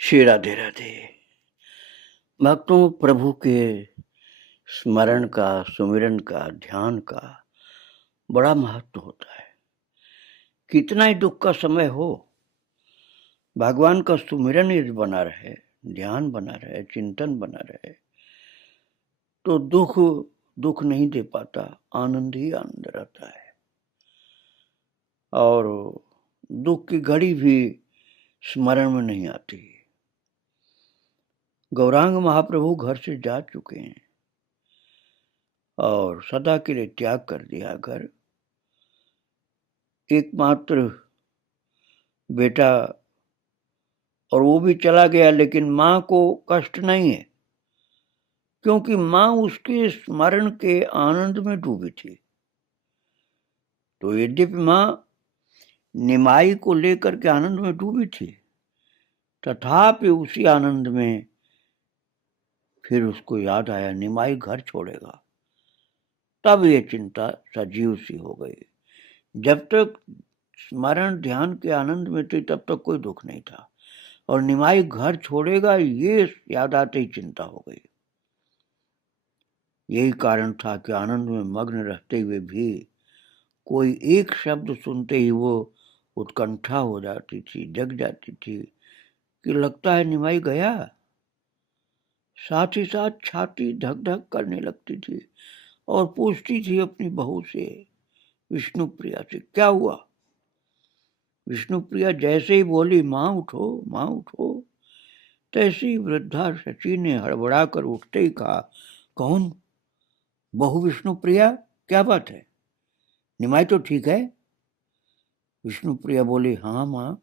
श्री राधे राधे। भक्तों, प्रभु के स्मरण का, सुमिरन का, ध्यान का बड़ा महत्व होता है। कितना ही दुख का समय हो, भगवान का सुमिरन यदि बना रहे, ध्यान बना रहे, चिंतन बना रहे, तो दुख नहीं दे पाता, आनंद ही आनंद रहता है। और दुख की घड़ी भी स्मरण में नहीं आती। गौरांग महाप्रभु घर से जा चुके हैं और सदा के लिए त्याग कर दिया घर। एकमात्र बेटा, और वो भी चला गया, लेकिन माँ को कष्ट नहीं है, क्योंकि माँ उसके स्मरण के आनंद में डूबी थी। तो यद्यपि माँ निमाई को लेकर के आनंद में डूबी थी, तथापि उसी आनंद में फिर उसको याद आया निमाई घर छोड़ेगा। तब ये चिंता सजीव सी हो गई। जब तक स्मरण ध्यान के आनंद में थी तब तक कोई दुख नहीं था, और निमाई घर छोड़ेगा ये याद आते ही चिंता हो गई। यही कारण था कि आनंद में मग्न रहते हुए भी कोई एक शब्द सुनते ही वो उत्कंठा हो जाती थी, जग जाती थी कि लगता है निमाई गया। साथ ही साथ छाती धक धक करने लगती थी और पूछती थी अपनी बहू से, विष्णुप्रिया से, क्या हुआ। विष्णुप्रिया जैसे ही बोली माँ उठो, माँ उठो, तैसे ही वृद्धा शची ने हड़बड़ा कर उठते ही कहा, कौन? बहू विष्णुप्रिया, क्या बात है? निमाई तो ठीक है? विष्णुप्रिया बोली, हाँ माँ,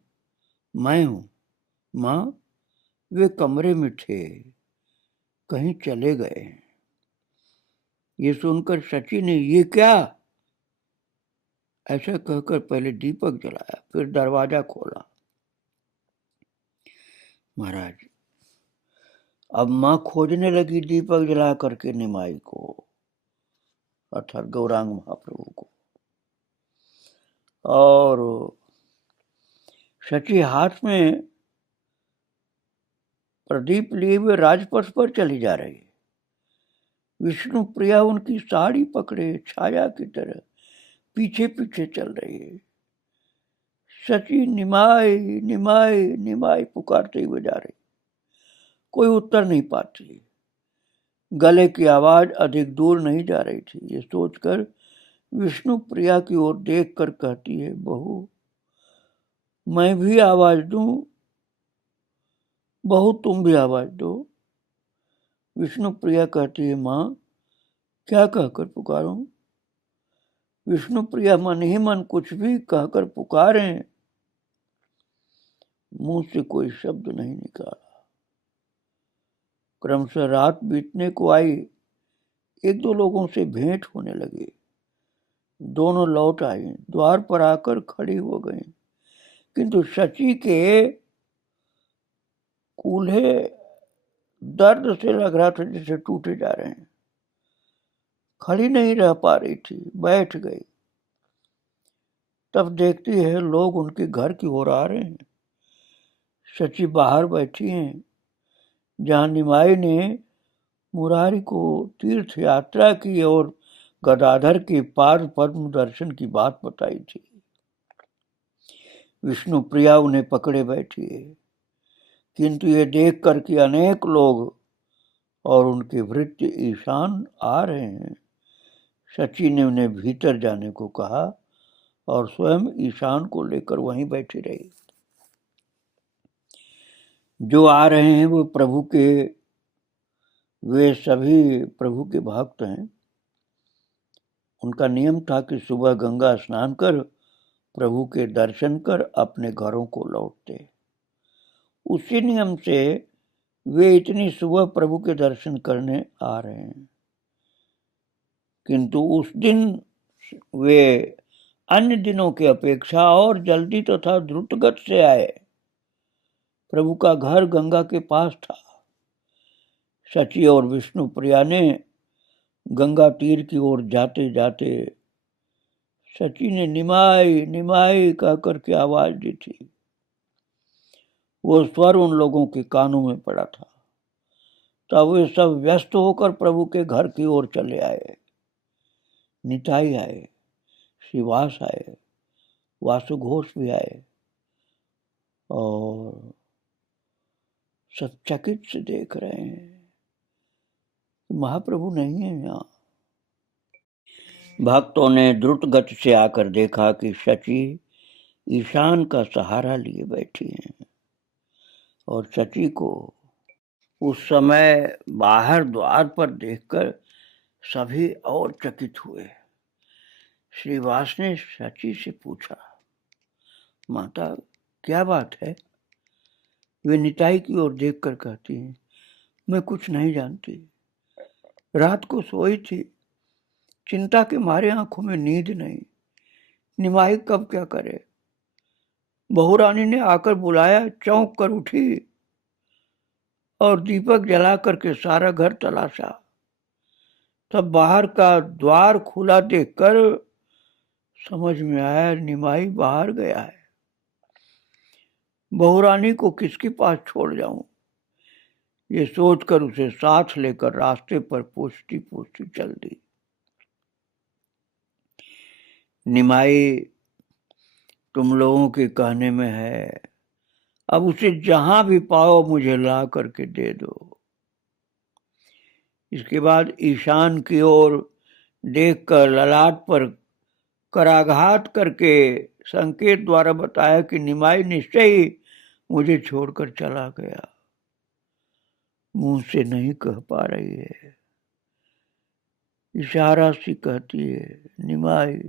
मैं हूँ। माँ, वे कमरे में थे, कहीं चले गए। ये सुनकर शची ने, ये क्या? ऐसा कहकर पहले दीपक जलाया, फिर दरवाजा खोला। महाराज, अब माँ खोजने लगी दीपक जला करके निमाई को, अर्थात गौरांग महाप्रभु को। और शची हाथ में प्रदीप लिए हुए राजपथ पर चली जा रही। विष्णु प्रिया उनकी साड़ी पकड़े छाया की तरह पीछे पीछे चल रही है। शची निमाई निमाई निमाई पुकारते हुए जा रही, कोई उत्तर नहीं पाती। गले की आवाज अधिक दूर नहीं जा रही थी। ये सोचकर विष्णु प्रिया की ओर देखकर कहती है, बहू, मैं भी आवाज दूं? बहू, तुम भी आवाज दो। विष्णु प्रिया कहती है, माँ, क्या कहकर पुकारूं? विष्णु प्रिया मन ही मन कुछ भी कहकर पुकारे, मुंह से कोई शब्द नहीं निकाला। क्रमशः रात बीतने को आई। एक दो लोगों से भेंट होने लगी। दोनों लौट आई, द्वार पर आकर खड़ी हो गई, किंतु शची के कूल्हे दर्द से लग रहा था जैसे टूटे जा रहे हैं। खड़ी नहीं रह पा रही थी, बैठ गई। तब देखती है लोग उनके घर की ओर आ रहे हैं। शची बाहर बैठी हैं, जहां निमाई ने मुरारी को तीर्थ यात्रा की और गदाधर के पाद पद्म दर्शन की बात बताई थी। विष्णु प्रिया उन्हें पकड़े बैठी है, किंतु ये देख कर कि अनेक लोग और उनके भृत्य ईशान आ रहे हैं, शची ने उन्हें भीतर जाने को कहा और स्वयं ईशान को लेकर वहीं बैठी रही। जो आ रहे हैं वो वे सभी प्रभु के भक्त हैं। उनका नियम था कि सुबह गंगा स्नान कर प्रभु के दर्शन कर अपने घरों को लौटते। उसी नियम से वे इतनी सुबह प्रभु के दर्शन करने आ रहे हैं, किंतु उस दिन वे अन्य दिनों की अपेक्षा और जल्दी तथा द्रुतगत से आए। प्रभु का घर गंगा के पास था। शची और विष्णु प्रिया ने गंगा तीर की ओर जाते जाते शची ने निमाई निमाई कह करके आवाज दी थी। वो स्वर उन लोगों के कानों में पड़ा था। तब वे सब व्यस्त होकर प्रभु के घर की ओर चले आए। निताई आए, श्रीवास आए, वासुघोष भी आए और सब चकित से देख रहे हैं, महाप्रभु नहीं है यहाँ। भक्तों ने द्रुत गति से आकर देखा कि शची ईशान का सहारा लिए बैठी हैं और शची को उस समय बाहर द्वार पर देखकर सभी और चकित हुए। श्रीवास ने शची से पूछा, माता क्या बात है? वे निताई की ओर देखकर कहती हैं, मैं कुछ नहीं जानती। रात को सोई थी, चिंता के मारे आंखों में नींद नहीं। निमाई कब क्या करे। बहू रानी ने आकर बुलाया, चौंक कर उठी और दीपक जला करके सारा घर तलाशा। तब बाहर का द्वार खुला देखकर समझ में आया निमाई बाहर गया है। बहू रानी को किसके पास छोड़ जाऊं, ये सोचकर उसे साथ लेकर रास्ते पर पूछती पूछती चल दी। निमाई तुम लोगों के कहने में है, अब उसे जहां भी पाओ मुझे ला करके दे दो। इसके बाद ईशान की ओर देखकर ललाट पर कराघात करके संकेत द्वारा बताया कि निमाई निश्चय ही मुझे छोड़कर चला गया। मुंह से नहीं कह पा रही है, इशारा सी कहती है निमाई,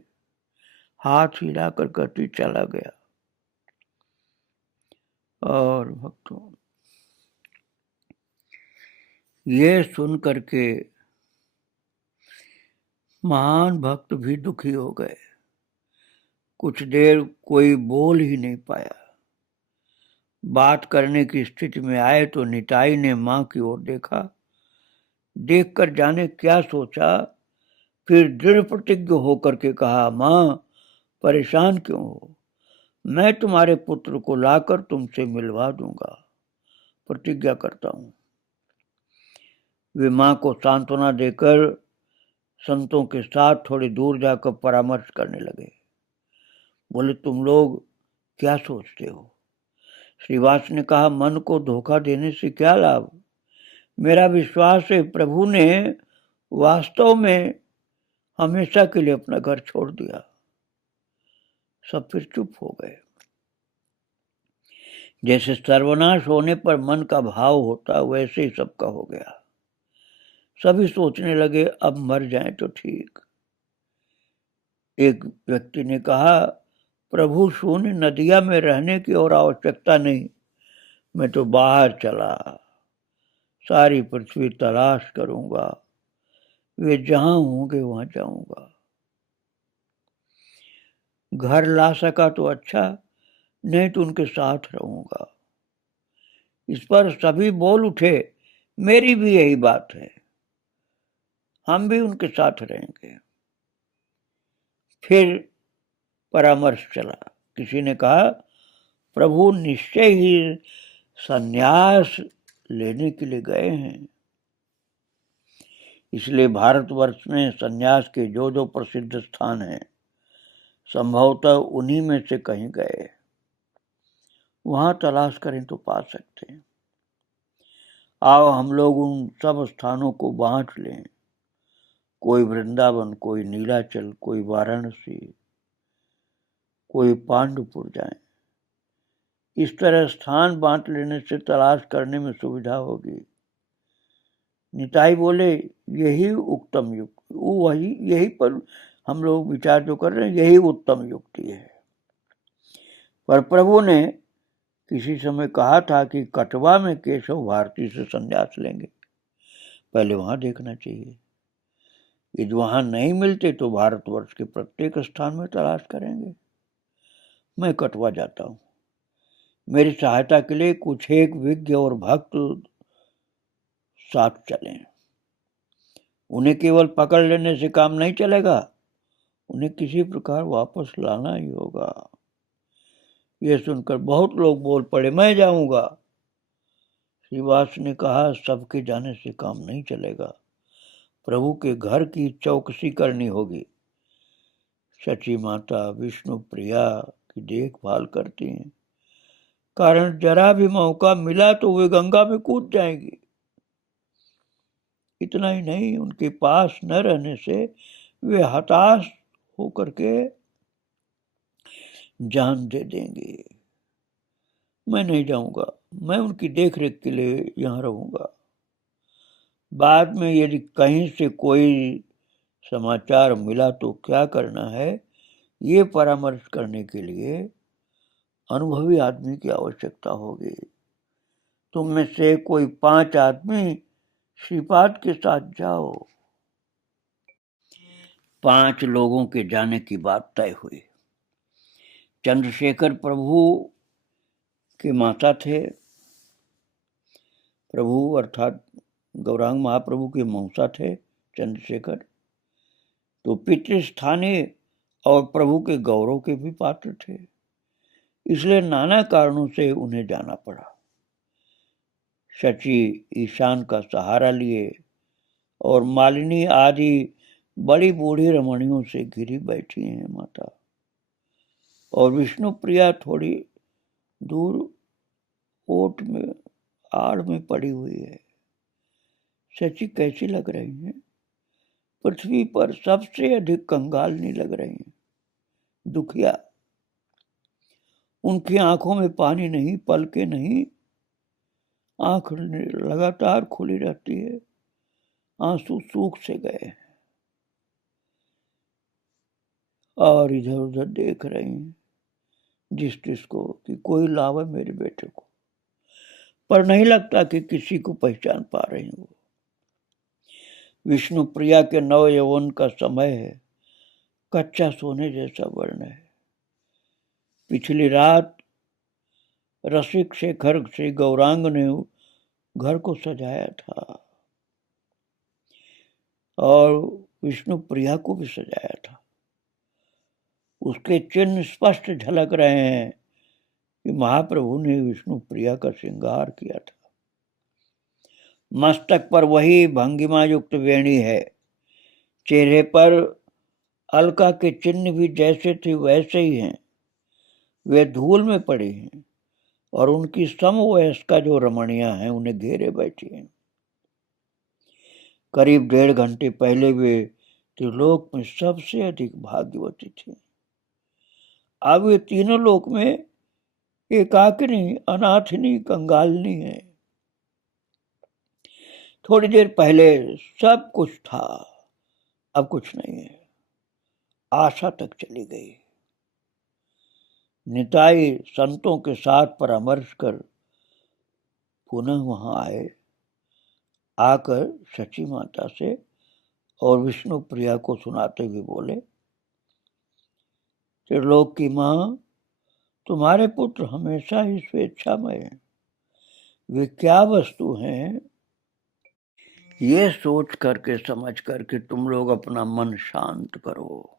हाथ हिलाकर कहती चला गया। और भक्तों ये सुन करके महान भक्त भी दुखी हो गए। कुछ देर कोई बोल ही नहीं पाया। बात करने की स्थिति में आए तो निताई ने मां की ओर देखा। देखकर जाने क्या सोचा, फिर दृढ़ प्रतिज्ञ होकर के कहा, मां परेशान क्यों हो, मैं तुम्हारे पुत्र को लाकर तुमसे मिलवा दूंगा, प्रतिज्ञा करता हूं। वे मां को सांत्वना देकर संतों के साथ थोड़ी दूर जाकर परामर्श करने लगे। बोले, तुम लोग क्या सोचते हो? श्रीवास ने कहा, मन को धोखा देने से क्या लाभ। मेरा विश्वास है प्रभु ने वास्तव में हमेशा के लिए अपना घर छोड़ दिया। सब फिर चुप हो गए। जैसे सर्वनाश होने पर मन का भाव होता वैसे ही सबका हो गया। सभी सोचने लगे अब मर जाएं तो ठीक। एक व्यक्ति ने कहा, प्रभु शून्य नदिया में रहने की और आवश्यकता नहीं, मैं तो बाहर चला, सारी पृथ्वी तलाश करूंगा, वे जहां होंगे वहां जाऊंगा। घर ला सका तो अच्छा, नहीं तो उनके साथ रहूंगा। इस पर सभी बोल उठे, मेरी भी यही बात है, हम भी उनके साथ रहेंगे। फिर परामर्श चला। किसी ने कहा, प्रभु निश्चय ही संन्यास लेने के लिए गए हैं, इसलिए भारतवर्ष में संन्यास के जो जो प्रसिद्ध स्थान हैं संभवतः उन्हीं में से कहीं गए। वहां तलाश करें तो पा सकते हैं। आओ हम लोग उन सब स्थानों को बांट लें, कोई वृंदावन, कोई नीलाचल, कोई वाराणसी, कोई पांडुपुर जाएं। इस तरह स्थान बांट लेने से तलाश करने में सुविधा होगी। निताई बोले, यही उत्तम युक्ति, वही यही पर हम लोग विचार जो कर रहे हैं यही उत्तम युक्ति है। पर प्रभु ने किसी समय कहा था कि कटवा में केशव भारती से संन्यास लेंगे, पहले वहां देखना चाहिए। यदि वहां नहीं मिलते तो भारतवर्ष के प्रत्येक स्थान में तलाश करेंगे। मैं कटवा जाता हूं, मेरी सहायता के लिए कुछ एक विज्ञ और भक्त साथ चलें। उन्हें केवल पकड़ लेने से काम नहीं चलेगा, उन्हें किसी प्रकार वापस लाना ही होगा। यह सुनकर बहुत लोग बोल पड़े, मैं जाऊंगा। श्रीवास ने कहा, सबके जाने से काम नहीं चलेगा, प्रभु के घर की चौकसी करनी होगी। शची माता विष्णु प्रिया की देखभाल करती हैं, कारण जरा भी मौका मिला तो वे गंगा में कूद जाएंगी। इतना ही नहीं, उनके पास न रहने से वे हताश होकर के जान दे देंगे। मैं नहीं जाऊंगा, मैं उनकी देखरेख के लिए यहाँ रहूंगा। बाद में यदि कहीं से कोई समाचार मिला तो क्या करना है, ये परामर्श करने के लिए अनुभवी आदमी की आवश्यकता होगी। तुम में से कोई 5 आदमी श्रीपाद के साथ जाओ। 5 लोगों के जाने की बात तय हुई। चंद्रशेखर प्रभु के माता थे। प्रभु अर्थात गौरांग महाप्रभु के मौसा थे चंद्रशेखर, तो पितृस्थानीय और प्रभु के गौरव के भी पात्र थे, इसलिए नाना कारणों से उन्हें जाना पड़ा। शची ईशान का सहारा लिए और मालिनी आदि बड़ी बूढ़ी रमणियों से घिरी बैठी हैं माता, और विष्णु प्रिया थोड़ी दूर ओट में आड़ में पड़ी हुई है। शची कैसी लग रही हैं? पृथ्वी पर सबसे अधिक कंगालनी लग रही हैं, दुखिया। उनकी आंखों में पानी नहीं, पलके नहीं, आंख लगातार खुली रहती है, आंसू सूख से गए और इधर उधर देख रही हैं जिस को कि कोई लावे मेरे बेटे को, पर नहीं लगता कि किसी को पहचान पा रही वो। विष्णु प्रिया के नव यौवन का समय है, कच्चा सोने जैसा वर्ण है। पिछली रात रसिक शेखर से गौरांग ने घर को सजाया था और विष्णु प्रिया को भी सजाया था। उसके चिन्ह स्पष्ट झलक रहे हैं कि महाप्रभु ने विष्णु प्रिया का श्रृंगार किया था। मस्तक पर वही भंगिमा युक्त वेणी है, चेहरे पर अलका के चिन्ह भी जैसे थे वैसे ही हैं। वे धूल में पड़ी हैं और उनकी समवयस्का जो रमणियां हैं उन्हें घेरे बैठी हैं। करीब 1.5 घंटे पहले वे त्रिलोक में सबसे अधिक भाग्यवती थी। अब वे तीनों लोक में एकाकिनी, अनाथिनी, कंगालनी है। थोड़ी देर पहले सब कुछ था, अब कुछ नहीं है। आशा तक चली गई। निताई संतों के साथ परामर्श कर पुनः वहां आए। आकर शची माता से और विष्णु प्रिया को सुनाते हुए बोले, त्रिलोक की मां, तुम्हारे पुत्र हमेशा ही स्वेच्छामय हैं। वे क्या वस्तु हैं, ये सोच करके समझ करके तुम लोग अपना मन शांत करो।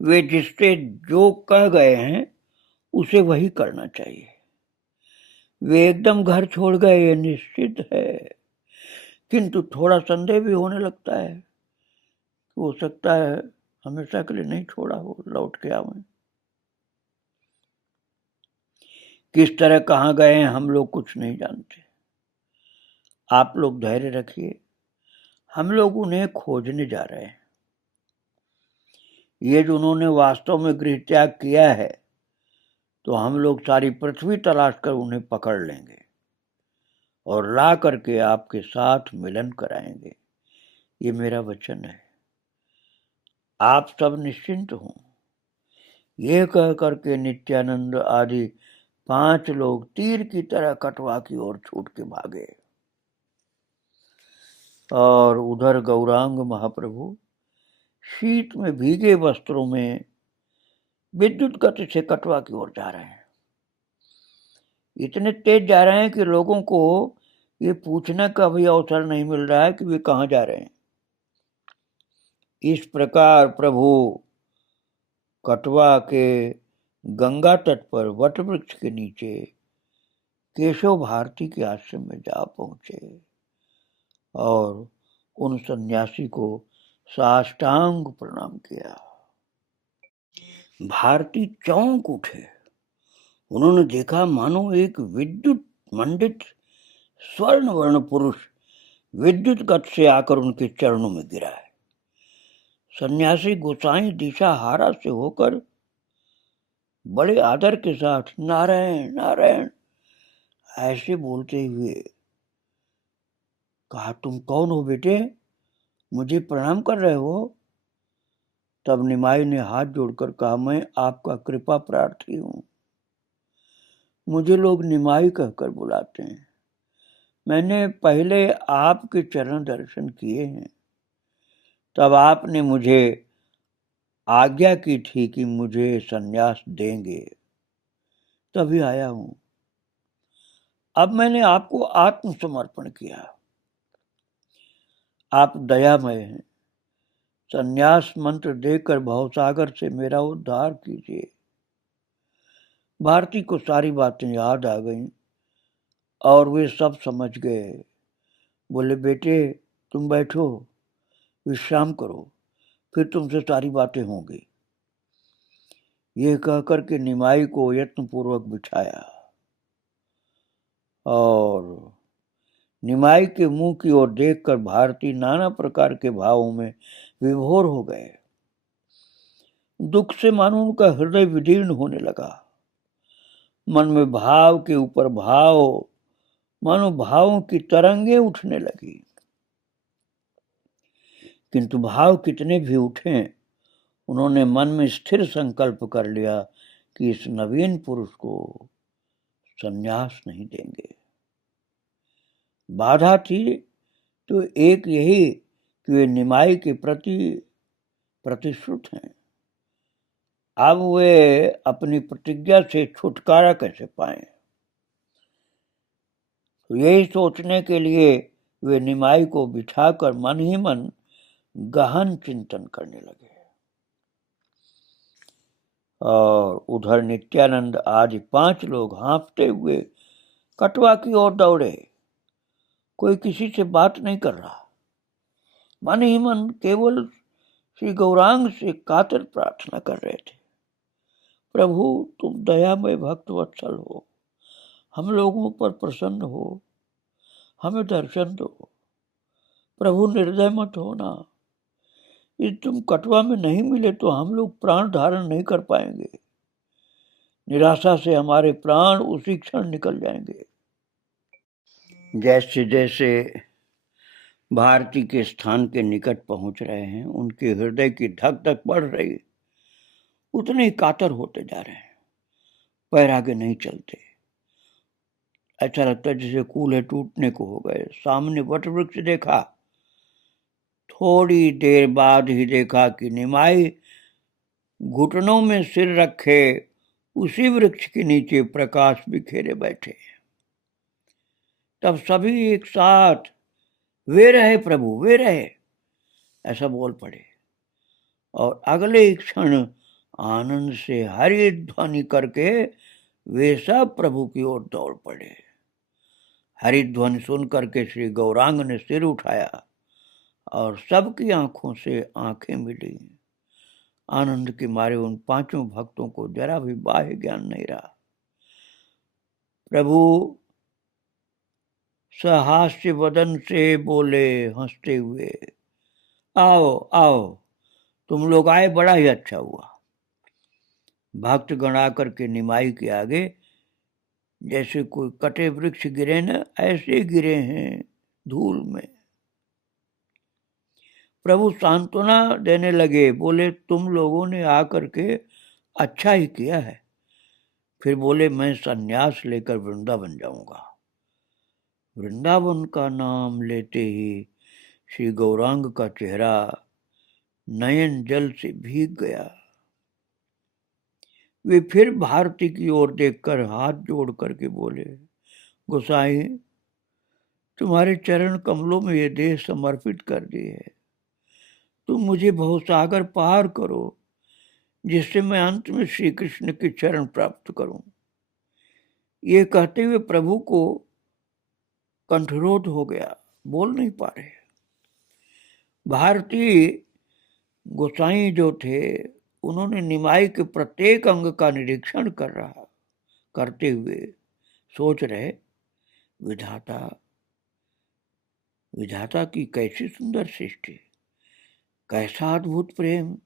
वे जिससे जो कह गए हैं उसे वही करना चाहिए। वे एकदम घर छोड़ गए ये निश्चित है, किंतु थोड़ा संदेह भी होने लगता है। हो सकता है हमेशा के लिए नहीं छोड़ा हो, लौट के आवे। किस तरह कहाँ गए हैं हम लोग कुछ नहीं जानते। आप लोग धैर्य रखिए, हम लोग उन्हें खोजने जा रहे हैं। ये जो उन्होंने वास्तव में गृह त्याग किया है तो हम लोग सारी पृथ्वी तलाश कर उन्हें पकड़ लेंगे और ला करके आपके साथ मिलन कराएंगे। ये मेरा वचन है, आप सब निश्चिंत हों। ये कह करके नित्यानंद आदि 5 लोग तीर की तरह कटवा की ओर छूट के भागे और उधर गौरांग महाप्रभु शीत में भीगे वस्त्रों में विद्युत गति से कटवा की ओर जा रहे हैं। इतने तेज जा रहे हैं कि लोगों को ये पूछने का भी अवसर नहीं मिल रहा है कि वे कहाँ जा रहे हैं। इस प्रकार प्रभु कटवा के गंगा तट पर वटवृक्ष के नीचे केशव भारती के आश्रम में जा पहुंचे और उन सन्यासी को साष्टांग प्रणाम किया। भारती चौंक उठे। उन्होंने देखा मानो एक विद्युत मंडित स्वर्ण वर्ण पुरुष विद्युत गति से आकर उनके चरणों में गिरा है। सन्यासी गोसाई दिशा हारा से होकर बड़े आदर के साथ नारायण नारायण ऐसे बोलते हुए कहा, तुम कौन हो बेटे, मुझे प्रणाम कर रहे हो? तब निमाई ने हाथ जोड़कर कहा, मैं आपका कृपा प्रार्थी हूं। मुझे लोग निमाई कहकर बुलाते हैं। मैंने पहले आपके चरण दर्शन किए हैं, तब आपने मुझे आज्ञा की थी कि मुझे सन्यास देंगे, तभी आया हूं। अब मैंने आपको आत्मसमर्पण किया। आप दयामय हैं। सन्यास मंत्र देकर भवसागर से मेरा उद्धार कीजिए। भारती को सारी बातें याद आ गईं और वे सब समझ गए। बोले, बेटे तुम बैठो, विश्राम करो, फिर तुमसे सारी बातें होंगी। ये कहकर के निमाई को यत्नपूर्वक बिठाया और निमाई के मुंह की ओर देखकर भारती नाना प्रकार के भावों में विभोर हो गए। दुख से मानो उनका हृदय विदीर्ण होने लगा। मन में भाव के ऊपर भाव, मानो भावों की तरंगे उठने लगी। किंतु भाव कितने भी उठे, उन्होंने मन में स्थिर संकल्प कर लिया कि इस नवीन पुरुष को संन्यास नहीं देंगे। बाधा थी तो एक यही कि वे निमाई के प्रति प्रतिश्रुत हैं। अब वे अपनी प्रतिज्ञा से छुटकारा कैसे पाएं? तो यही सोचने के लिए वे निमाई को बिठाकर मन ही मन गहन चिंतन करने लगे। और उधर नित्यानंद आज 5 लोग हाँफते हुए कटवा की ओर दौड़े। कोई किसी से बात नहीं कर रहा, मन ही मन केवल श्री गौरांग से कातर प्रार्थना कर रहे थे, प्रभु तुम दयामय भक्त वत्सल हो, हम लोगों पर प्रसन्न हो, हमें दर्शन दो। प्रभु निर्दय मत होना, यदि तुम कटवा में नहीं मिले तो हम लोग प्राण धारण नहीं कर पाएंगे। निराशा से हमारे प्राण उसी क्षण निकल जाएंगे। जैसे जैसे भारती के स्थान के निकट पहुंच रहे हैं, उनके हृदय की धक धक बढ़ रही, उतने ही कातर होते जा रहे हैं। पैर आगे नहीं चलते, ऐसा लगता है जैसे कूल्हे टूटने को हो गए। सामने वटवृक्ष देखा, थोड़ी देर बाद ही देखा कि निमाई घुटनों में सिर रखे उसी वृक्ष के नीचे प्रकाश बिखेरे बैठे। तब सभी एक साथ, वे रहे प्रभु, वे रहे, ऐसा बोल पड़े और अगले ही क्षण आनंद से हरि ध्वनि करके वे सब प्रभु की ओर दौड़ पड़े। हरि ध्वनि सुन करके श्री गौरांग ने सिर उठाया और सबकी आंखों से आंखें मिली। आनंद के मारे उन 5 भक्तों को जरा भी बाह्य ज्ञान नहीं रहा। प्रभु सहास्य वदन से बोले हंसते हुए, आओ आओ, तुम लोग आए, बड़ा ही अच्छा हुआ। भक्त गण आकर के निमाई के आगे जैसे कोई कटे वृक्ष गिरे न, ऐसे गिरे हैं धूल में। प्रभु सांत्वना देने लगे, बोले तुम लोगों ने आकर के अच्छा ही किया है। फिर बोले, मैं सन्यास लेकर वृंदावन जाऊंगा। वृंदावन का नाम लेते ही श्री गौरांग का चेहरा नयन जल से भीग गया। वे फिर भारती की ओर देखकर हाथ जोड़ करके बोले, गोसाई तुम्हारे चरण कमलों में ये देह समर्पित कर दिए है। तुम मुझे भवसागर पार करो, जिससे मैं अंत में श्री कृष्ण के चरण प्राप्त करूं। ये कहते हुए प्रभु को कंठरोध हो गया, बोल नहीं पा रहे। भारतीय गोसाई जो थे उन्होंने निमाई के प्रत्येक अंग का निरीक्षण करते हुए सोच रहे, विधाता विधाता की कैसी सुंदर सृष्टि, कैसा अद्भुत प्रेम।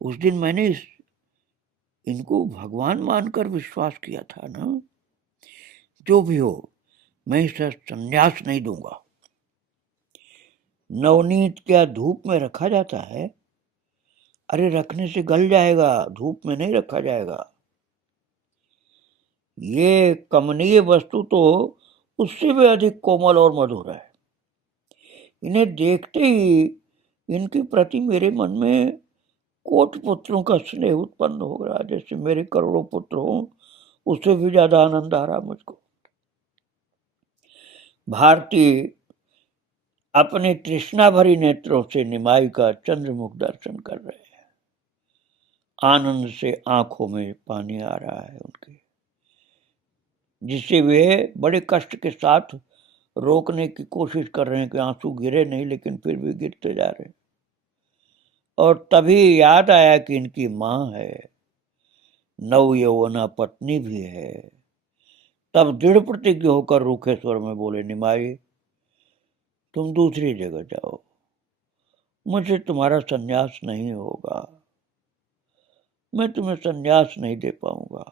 उस दिन मैंने इनको भगवान मानकर विश्वास किया था ना। जो भी हो, मैं इसका संन्यास नहीं दूंगा। नवनीत क्या धूप में रखा जाता है? अरे रखने से गल जाएगा, धूप में नहीं रखा जाएगा। ये कमनीय वस्तु तो उससे भी अधिक कोमल और मधुर है। इन्हें देखते ही इनके प्रति मेरे मन में कोट पुत्रों का स्नेह उत्पन्न हो रहा, जैसे मेरे करोड़ों पुत्र हो, उससे भी ज्यादा आनंद आ रहा मुझको। भारतीय अपने तृष्णा भरी नेत्रों से निमाई का चंद्रमुख दर्शन कर रहे हैं। आनंद से आंखों में पानी आ रहा है उनके, जिसे वे बड़े कष्ट के साथ रोकने की कोशिश कर रहे हैं कि आंसू गिरे नहीं, लेकिन फिर भी गिरते जा रहे हैं। और तभी याद आया कि इनकी मां है, नव यौवना पत्नी भी है। तब दृढ़ प्रतिज्ञ होकर रूखे स्वर में बोले, निमाई तुम दूसरी जगह जाओ, मुझे तुम्हारा संन्यास नहीं होगा, मैं तुम्हें संन्यास नहीं दे पाऊंगा।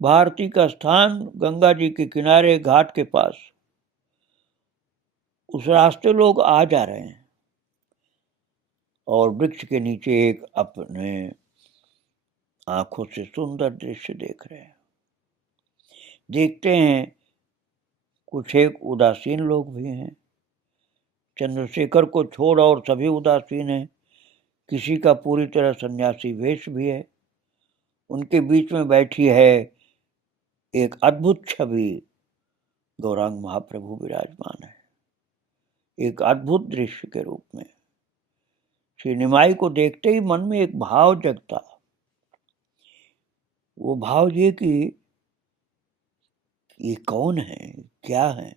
भारती का स्थान गंगा जी के किनारे घाट के पास। उस रास्ते लोग आ जा रहे हैं और वृक्ष के नीचे एक अपने आंखों से सुंदर दृश्य देख रहे हैं। देखते हैं कुछ एक उदासीन लोग भी हैं। चंद्रशेखर को छोड़ और सभी उदासीन हैं। किसी का पूरी तरह सन्यासी वेश भी है। उनके बीच में बैठी है एक अद्भुत छवि, गौरांग महाप्रभु विराजमान है, एक अद्भुत दृश्य के रूप में। श्री निमाई को देखते ही मन में एक भाव जगता। वो भाव ये कि ये कौन है, क्या है,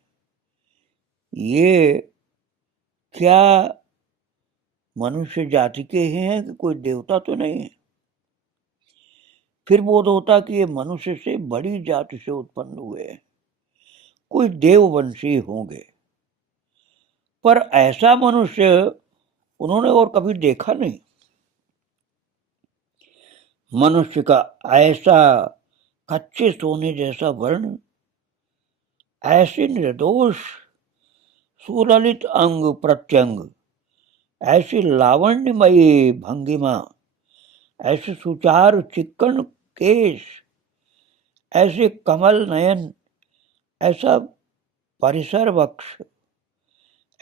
ये क्या मनुष्य जाति के हैं कि कोई देवता तो नहीं है। फिर बोध होता कि ये मनुष्य से बड़ी जाति से उत्पन्न हुए हैं, कोई देववंशी होंगे। पर ऐसा मनुष्य उन्होंने और कभी देखा नहीं। मनुष्य का ऐसा कच्चे सोने जैसा वर्ण, ऐसे निर्दोष सुललित अंग प्रत्यंग, ऐसी लावण्यमयी भंगिमा, ऐसे सुचार चिक्कण केश, ऐसे कमल नयन, ऐसा परिसर वक्ष,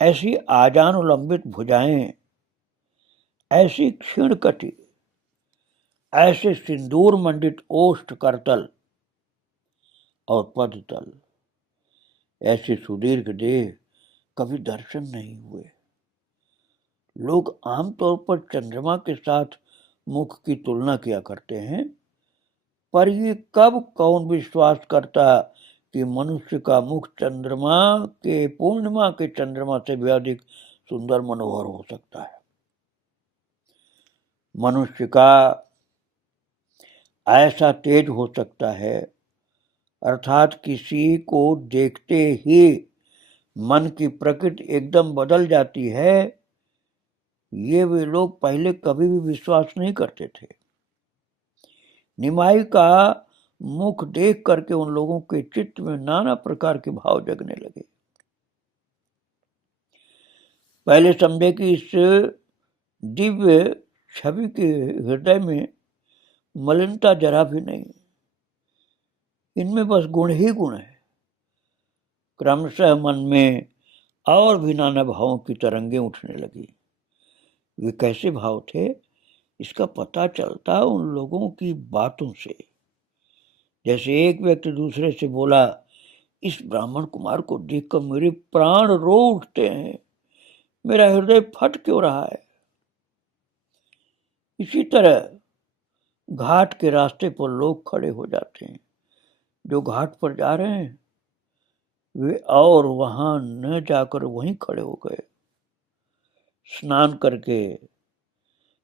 ऐसी आजानुलंबित भुजाएं, ऐसी क्षीण कटी, ऐसे सिंदूर मंडित ओष्ठ करतल और पदतल, ऐसे सुदीर्घ देह कभी दर्शन नहीं हुए। लोग आमतौर पर चंद्रमा के साथ मुख की तुलना किया करते हैं, पर ये कब कौन विश्वास करता कि मनुष्य का मुख चंद्रमा के, पूर्णिमा के चंद्रमा से भी अधिक सुंदर मनोहर हो सकता है। मनुष्य का ऐसा तेज हो सकता है, अर्थात किसी को देखते ही मन की प्रकृति एकदम बदल जाती है, ये वे लोग पहले कभी भी विश्वास नहीं करते थे। निमाई का मुख देख करके उन लोगों के चित्त में नाना प्रकार के भाव जगने लगे। पहले समझे कि इस दिव्य छवि के हृदय में मलिनता जरा भी नहीं, इनमें बस गुण ही गुण है। क्रमशः मन में और भी नाना भावों की तरंगें उठने लगी। वे कैसे भाव थे, इसका पता चलता उन लोगों की बातों से। जैसे एक व्यक्ति दूसरे से बोला, इस ब्राह्मण कुमार को देखकर मेरे प्राण रो उठते हैं, मेरा हृदय फट क्यों रहा है। इसी तरह घाट के रास्ते पर लोग खड़े हो जाते हैं। जो घाट पर जा रहे हैं वे और वहां न जाकर वहीं खड़े हो गए। स्नान करके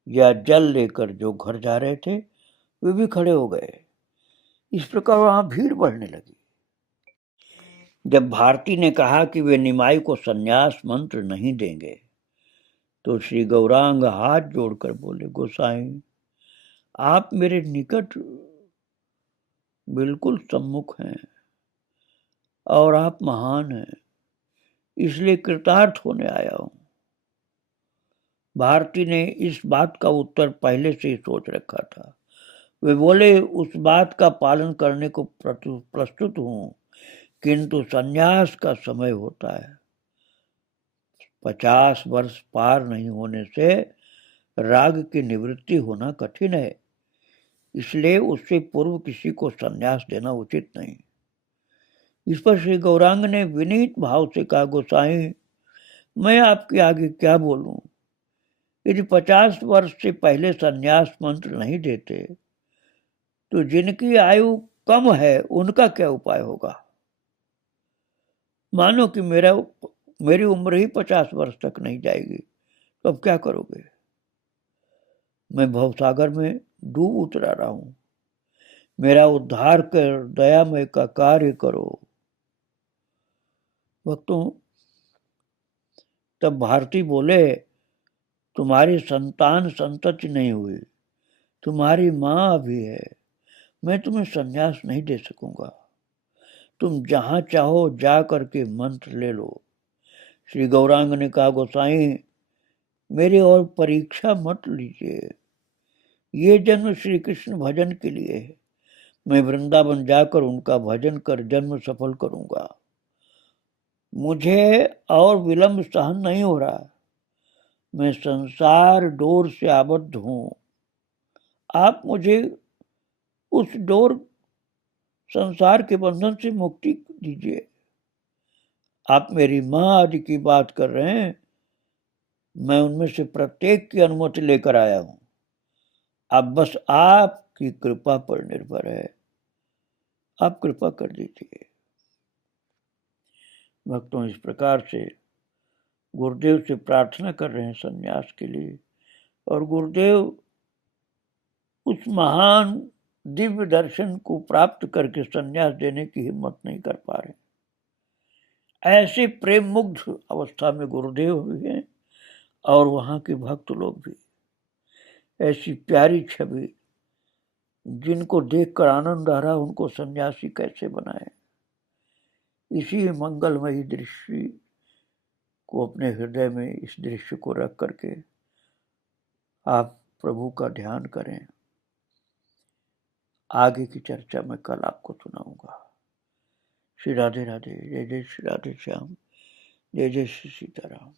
या जल लेकर जो घर जा रहे थे वे भी खड़े हो गए। इस प्रकार वहां भीड़ बढ़ने लगी। जब भारती ने कहा कि वे निमाई को संन्यास मंत्र नहीं देंगे तो श्री गौरांग हाथ जोड़कर बोले, गोसाई आप मेरे निकट बिल्कुल सम्मुख हैं और आप महान हैं, इसलिए कृतार्थ होने आया हूं। भारती ने इस बात का उत्तर पहले से ही सोच रखा था। वे बोले, उस बात का पालन करने को प्रस्तुत हूं, किंतु संन्यास का समय होता है। 50 वर्ष पार नहीं होने से राग की निवृत्ति होना कठिन है, इसलिए उससे पूर्व किसी को संन्यास देना उचित नहीं। इस पर श्री गौरांग ने विनीत भाव से कहा, गोसाई मैं आपके आगे क्या बोलूं? यदि 50 वर्ष से पहले संन्यास मंत्र नहीं देते तो जिनकी आयु कम है उनका क्या उपाय होगा? मानो कि मेरी उम्र ही 50 वर्ष तक नहीं जाएगी, तो अब क्या करोगे? मैं भवसागर में डूब उतरा रहा हूं, मेरा उद्धार कर दयामय का कार्य करो। भक्तों, तब भारती बोले, तुम्हारी संतान संतति नहीं हुई, तुम्हारी मां भी है, मैं तुम्हें संन्यास नहीं दे सकूंगा। तुम जहां चाहो जा करके मंत्र ले लो। श्री गौरांग ने कहा, गोसाई मेरी और परीक्षा मत लीजिए, ये जन्म श्री कृष्ण भजन के लिए है। मैं वृंदावन जाकर उनका भजन कर जन्म सफल करूंगा। मुझे और विलंब सहन नहीं हो रहा। मैं संसार डोर से आबद्ध हूं, आप मुझे उस डोर संसार के बंधन से मुक्ति दीजिए। आप मेरी मां आदि की बात कर रहे हैं, मैं उनमें से प्रत्येक की अनुमति लेकर आया हूं। अब बस आपकी कृपा पर निर्भर है, आप कृपा कर दीजिए। भक्तों, इस प्रकार से गुरुदेव से प्रार्थना कर रहे हैं संन्यास के लिए, और गुरुदेव उस महान दिव्य दर्शन को प्राप्त करके संन्यास देने की हिम्मत नहीं कर पा रहे। ऐसे प्रेम मुग्ध अवस्था में गुरुदेव भी हैं और वहां के भक्त लोग भी। ऐसी प्यारी छवि, जिनको देखकर आनंद आ रहा, उनको सन्यासी कैसे बनाए। इसी मंगलमयी दृश्य को अपने हृदय में, इस दृश्य को रख करके आप प्रभु का ध्यान करें। आगे की चर्चा मैं कल आपको सुनाऊंगा। श्री राधे राधे। जय जय श्री राधे श्याम। जय जय श्री सीताराम।